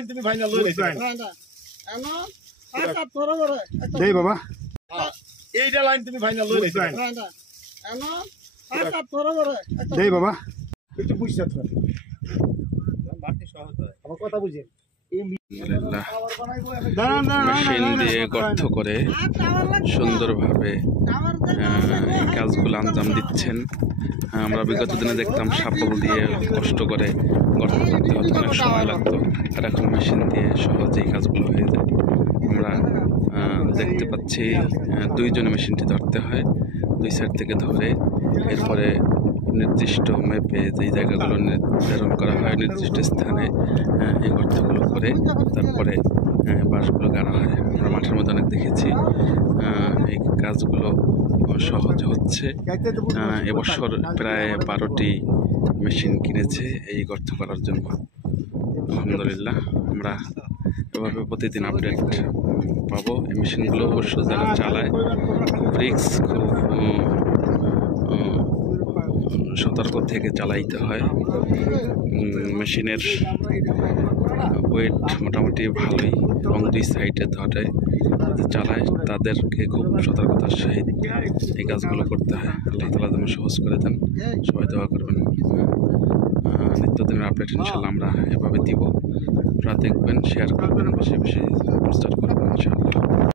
Line তুমি final লই নাইছো না না এনো আচ্ছা তোর করে দেই বাবা এইটা লাইন তুমি ফাইনাল লই নাইছো না না এনো আচ্ছা তোর করে দেই বাবা একটু বুঝছ তো বাকি সহজ হয় আমার কথা বুঝেন মেশিন দিয়ে গর্ত করে সুন্দরভাবে এই কাজগুলো আঞ্জাম দিচ্ছেন। আমরা বিগত দিনে দেখতাম শাপল দিয়ে কষ্ট করে গর্ত করতে হতো, অনেক সময় লাগতো, আর এখন মেশিন দিয়ে সহজেই কাজগুলো হয়ে যায়। আমরা দেখতে পাচ্ছি দুইজনে মেশিনটি ধরতে হয়, দুই সাইড থেকে ধরে এরপরে নির্দিষ্ট ম্যাপে যেই জায়গাগুলো নির্ধারণ করা হয় নির্দিষ্ট স্থানে এই গর্তগুলো করে তারপরে বাঁশগুলো গাড়া হয়। আমরা মাঠের মধ্যে অনেক দেখেছি। এই কাজগুলো সহজ হচ্ছে। এবছর প্রায় 12টি মেশিন কিনেছে এই গর্ত করার জন্য। আলহামদুলিল্লাহ, আমরা এভাবে প্রতিদিন আপডেট পাবো। এই মেশিনগুলো অবশ্য যারা চালায় ব্রিক্স খুব সতর্ক থেকে চালাইতে হয়। মেশিনের ওয়েট মোটামুটি ভালোই এবং দুই সাইডে ধরে চালায় তাদেরকে খুব সতর্কতার সহিত এই কাজগুলো করতে হয়। আল্লাহ তাআলা যেন সহজ করে দেন, সবাই দোয়া করবেন। নিত্যদিনের আপডেট ইনশাল্লাহ আমরা এভাবে দিব। আপনারা দেখবেন, শেয়ার করবেন, বেশি বেশি প্রচার করবেন ইনশাআল্লাহ।